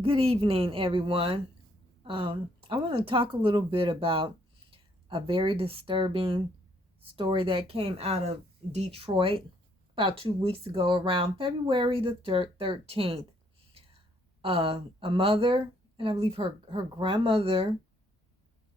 Good evening, everyone. I want to talk a little bit about a very disturbing story that came out of Detroit about 2 weeks ago, around February the 13th. A mother, and I believe her grandmother,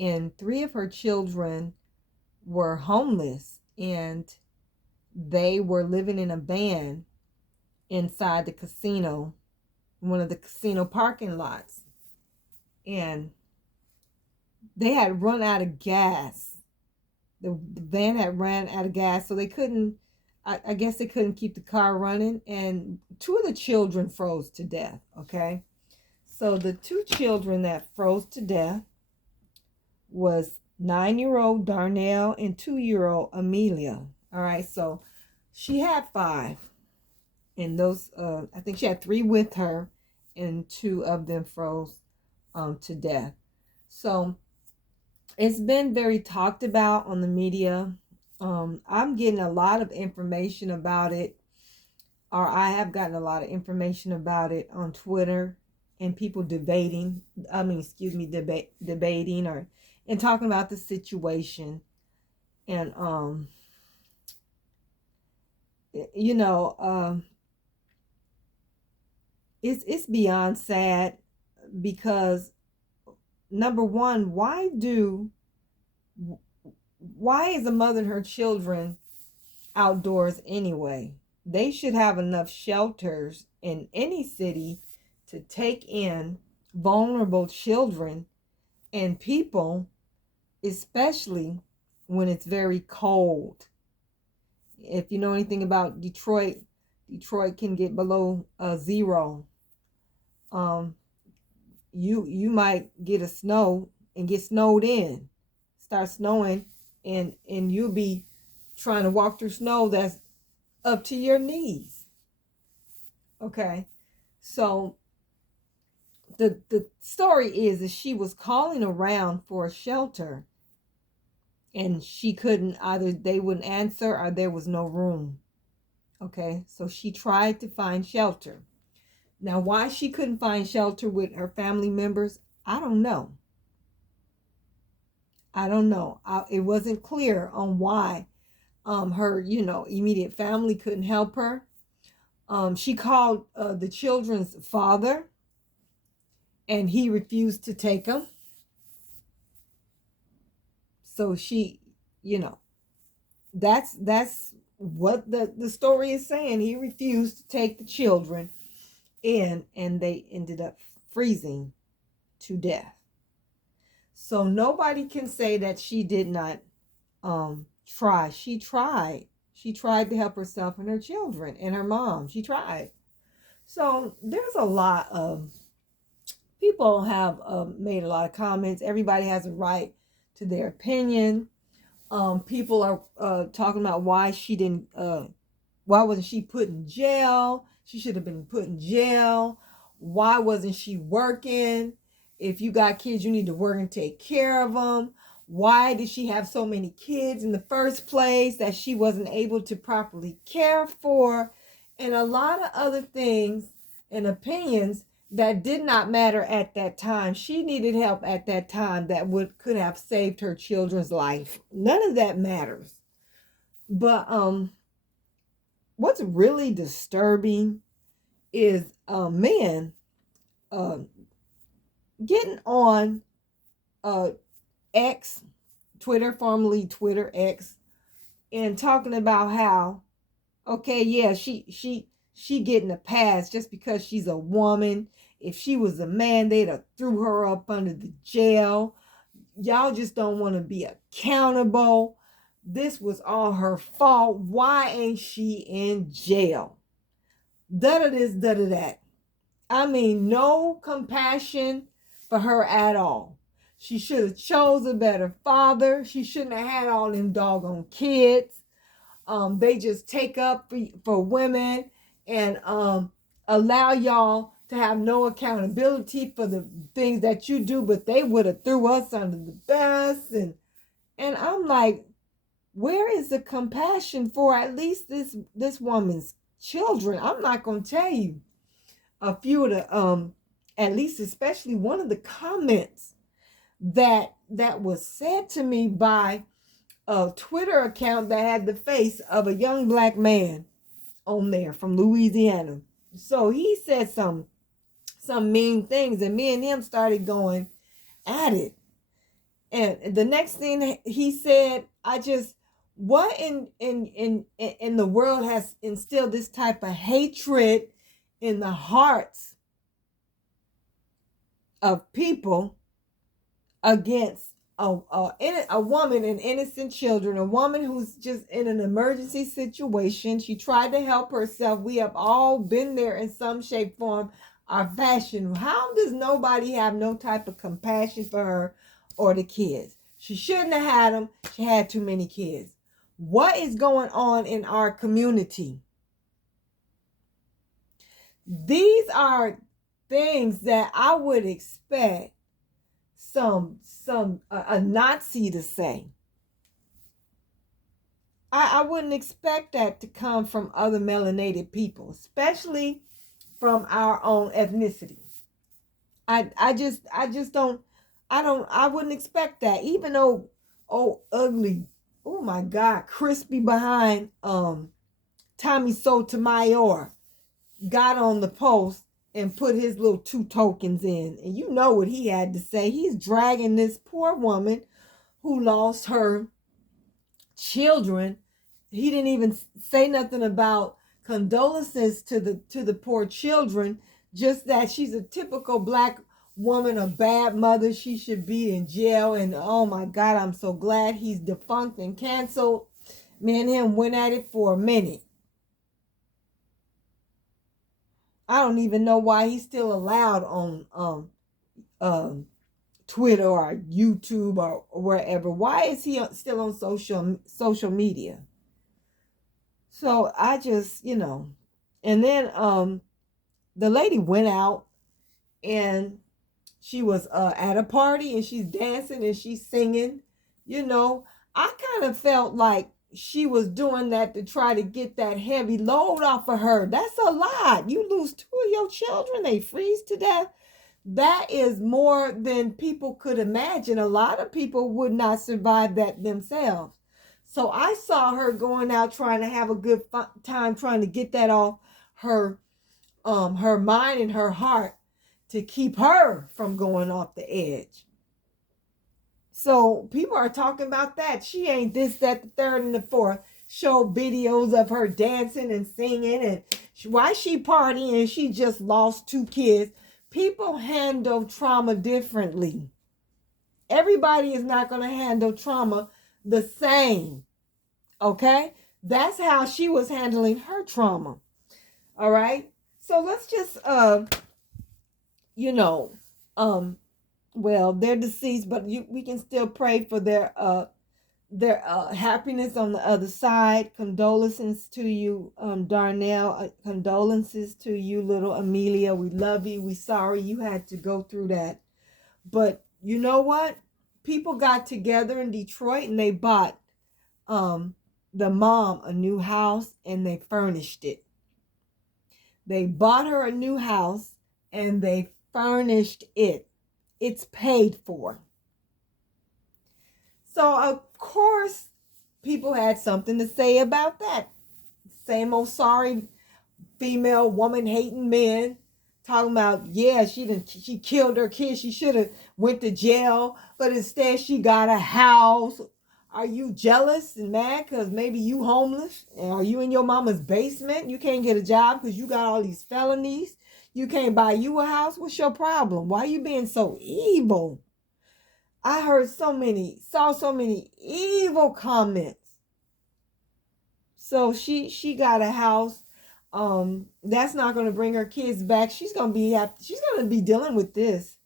and three of her children were homeless, and they were living in a van inside the casino, one of the casino parking lots. And they had run out of gas. The van had ran out of gas, so they couldn't. I guess they couldn't keep the car running, and two of the children froze to death. Okay, so the two children that froze to death was 9-year-old Darnell and 2-year-old Amelia. All right, so she had five, and those I think she had three with her, and two of them froze to death. So it's been very talked about on the media. I'm getting a lot of information about it, or I have gotten a lot of information about it on Twitter, and people debating. Debating or and talking about the situation. And you know, it's beyond sad because number one, why is a mother and her children outdoors anyway? They should have enough shelters in any city to take in vulnerable children and people, especially when it's very cold. If you know anything about Detroit, Detroit can get below zero. Um, you might get a snow and get snowed in, start snowing, and you'll be trying to walk through snow that's up to your knees. Okay, so the story is that she was calling around for a shelter, and she couldn't, either they wouldn't answer or there was no room. Okay, so she tried to find shelter. Now, why she couldn't find shelter with her family members, I don't know. It wasn't clear on why her immediate family couldn't help her. She called the children's father, and he refused to take them. So she, you know, that's what the story is saying. He refused to take the children in, and they ended up freezing to death. So nobody can say that she did not try. She tried to help herself and her children and her mom. She tried. So there's a lot of people have made a lot of comments. Everybody has a right to their opinion. People are talking about why wasn't she put in jail? She should have been put in jail. Why wasn't she working? If you got kids, you need to work and take care of them. Why did she have so many kids in the first place that she wasn't able to properly care for? And a lot of other things and opinions that did not matter at that time. She needed help at that time that could have saved her children's life. None of that matters. But what's really disturbing is men uh, getting on uh, X, Twitter, formerly Twitter X, and talking about how, okay, yeah, she getting a pass just because she's a woman. If she was a man, they'd have threw her up under the jail. Y'all just don't want to be accountable. This was all her fault. Why ain't she in jail? Da da this, da da that. I mean, no compassion for her at all. She should have chose a better father. She shouldn't have had all them doggone kids. They just take up for women and allow y'all to have no accountability for the things that you do, but they would have threw us under the bus. And I'm like, where is the compassion for at least this woman's children? I'm not gonna tell you a few of the at least especially one of the comments that was said to me by a Twitter account that had the face of a young black man on there from Louisiana. So he said some mean things, and me and him started going at it. And the next thing he said, what in the world has instilled this type of hatred in the hearts of people against a woman and innocent children, a woman who's just in an emergency situation. She tried to help herself. We have all been there in some shape, form, or fashion. How does nobody have no type of compassion for her or the kids? She shouldn't have had them. She had too many kids. What is going on in our community? These are things that I would expect a Nazi to say. I wouldn't expect that to come from other melanated people, especially from our own ethnicity. I wouldn't expect that. Even though ugly, oh my God, crispy behind Tommy Sotomayor got on the post and put his little 2 tokens in. And you know what he had to say. He's dragging this poor woman who lost her children. He didn't even say nothing about condolences to the poor children, just that she's a typical black woman, a bad mother. She should be in jail. And oh my God, I'm so glad he's defunct and canceled. Me and him went at it for a minute. I don't even know why he's still allowed on Twitter or YouTube or wherever. Why is he still on social media? So I just, and then the lady went out and she was at a party and she's dancing and she's singing. I kind of felt like she was doing that to try to get that heavy load off of her. That's a lot. You lose 2 of your children, they freeze to death. That is more than people could imagine. A lot of people would not survive that themselves. So I saw her going out trying to have a good time, trying to get that off her mind and her heart to keep her from going off the edge. So people are talking about that. She ain't this, that, the third, and the fourth. Show videos of her dancing and singing, and why she partying and she just lost 2 kids. People handle trauma differently. Everybody is not going to handle trauma the same. Okay? That's how she was handling her trauma. All right? So let's just, well, they're deceased, but we can still pray for their happiness on the other side. Condolences to you, Darnell. Condolences to you, little Amelia. We love you. We sorry you had to go through that. But you know what? People got together in Detroit and they bought the mom a new house and they furnished it. They bought her a new house and they furnished it. It's paid for. So, of course, people had something to say about that. Same old sorry female woman hating men talking about, yeah, she killed her kids. She should have went to jail, but instead she got a house. Are you jealous and mad because maybe you homeless? And are you in your mama's basement? You can't get a job because you got all these felonies. You can't buy you a house. What's your problem? Why are you being so evil? I saw so many evil comments. So she got a house. That's not going to bring her kids back. She's going to be dealing with this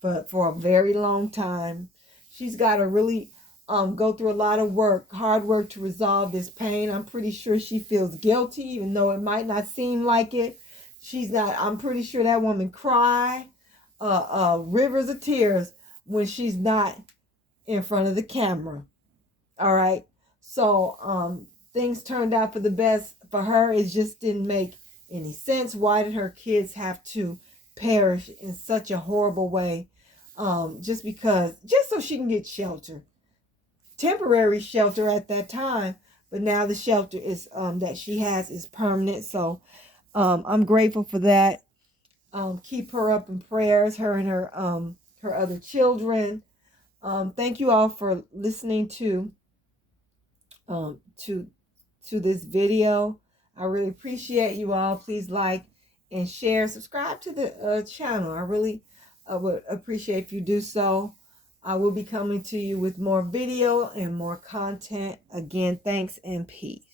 for a very long time. She's got to really go through a lot of hard work to resolve this pain. I'm pretty sure she feels guilty, even though it might not seem like it. I'm pretty sure that woman cry rivers of tears when she's not in front of the camera. All right. So things turned out for the best for her. It just didn't make any sense. Why did her kids have to perish in such a horrible way, just so she can get shelter, temporary shelter at that time. But now the shelter is that she has is permanent. So I'm grateful for that. Keep her up in prayers, her and her other children. Thank you all for listening um, to to this video. I really appreciate you all. Please like and share. Subscribe to the channel. I really would appreciate if you do so. I will be coming to you with more video and more content. Again, thanks and peace.